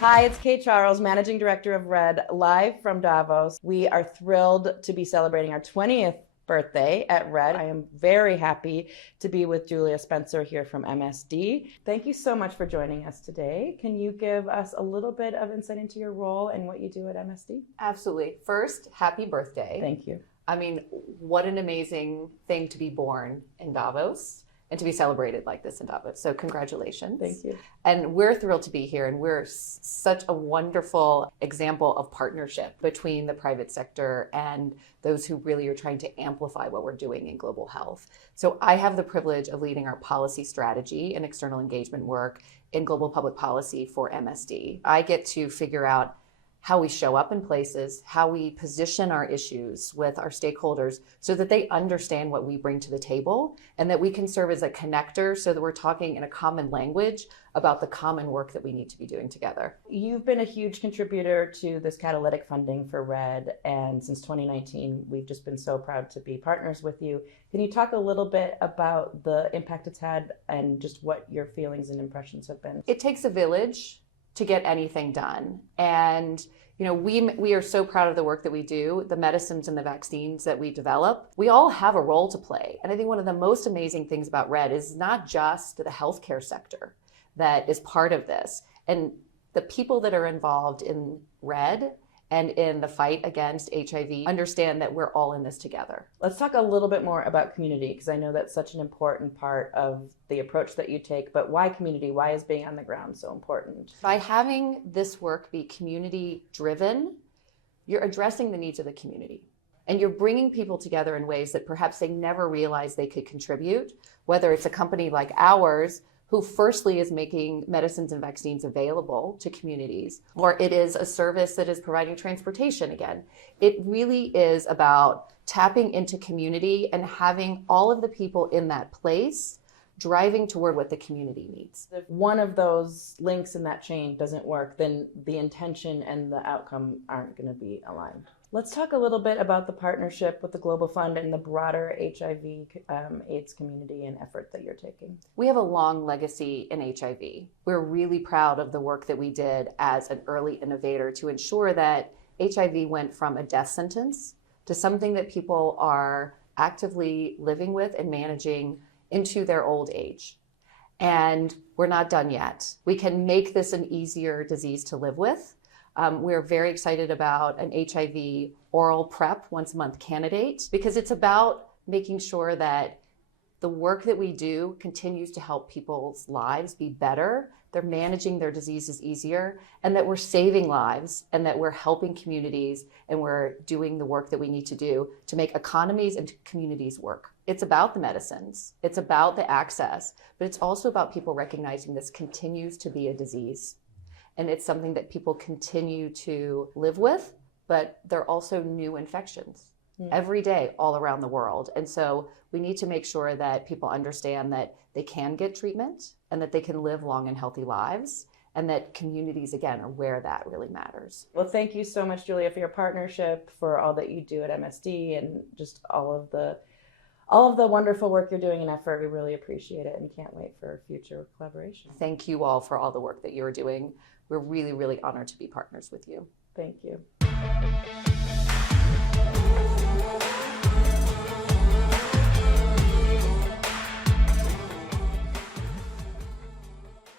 Hi, it's Kate Charles, Managing Director of Red, live from Davos. We are thrilled to be celebrating our 20th birthday at Red. I am very happy to be with Julia Spencer here from MSD. Thank you so much for joining us today. Can you give us a little bit of insight into your role and what you do at MSD? Absolutely. First, happy birthday. Thank you. I mean, what an amazing thing to be born in Davos and to be celebrated like this in Davos. So congratulations. Thank you. And we're thrilled to be here, and we're such a wonderful example of partnership between the private sector and those who really are trying to amplify what we're doing in global health. So I have the privilege of leading our policy strategy and external engagement work in global public policy for MSD. I get to figure out how we show up in places, how we position our issues with our stakeholders so that they understand what we bring to the table and that we can serve as a connector so that we're talking in a common language about the common work that we need to be doing together. You've been a huge contributor to this catalytic funding for RED, and since 2019, we've just been so proud to be partners with you. Can you talk a little bit about the impact it's had and just what your feelings and impressions have been? It takes a village to get anything done. And we are so proud of the work that we do, the medicines and the vaccines that we develop. We all have a role to play. And I think one of the most amazing things about RED is not just the healthcare sector that is part of this. And the people that are involved in RED and in the fight against HIV understand that we're all in this together. Let's talk a little bit more about community, because I know that's such an important part of the approach that you take, but why community? Why is being on the ground so important? By having this work be community driven, you're addressing the needs of the community. And you're bringing people together in ways that perhaps they never realized they could contribute, whether it's a company like ours, who firstly is making medicines and vaccines available to communities, or it is a service that is providing transportation again. It really is about tapping into community and having all of the people in that place driving toward what the community needs. If one of those links in that chain doesn't work, then the intention and the outcome aren't going to be aligned. Let's talk a little bit about the partnership with the Global Fund and the broader HIV AIDS community and effort that you're taking. We have a long legacy in HIV. We're really proud of the work that we did as an early innovator to ensure that HIV went from a death sentence to something that people are actively living with and managing into their old age. And we're not done yet. We can make this an easier disease to live with. We're very excited about an HIV oral PrEP once a month candidate because it's about making sure that the work that we do continues to help people's lives be better, they're managing their diseases easier, and that we're saving lives and that we're helping communities and we're doing the work that we need to do to make economies and communities work. It's about the medicines, it's about the access, but it's also about people recognizing this continues to be a disease. And it's something that people continue to live with, but they're also new infections every day all around the world. And so we need to make sure that people understand that they can get treatment and that they can live long and healthy lives, and that communities, again, are where that really matters. Well, thank you so much, Julia, for your partnership, for all that you do at MSD, and just all of the wonderful work you're doing and effort. We really appreciate it and can't wait for future collaboration. Thank you all for all the work that you're doing. We're really, really honored to be partners with you. Thank you.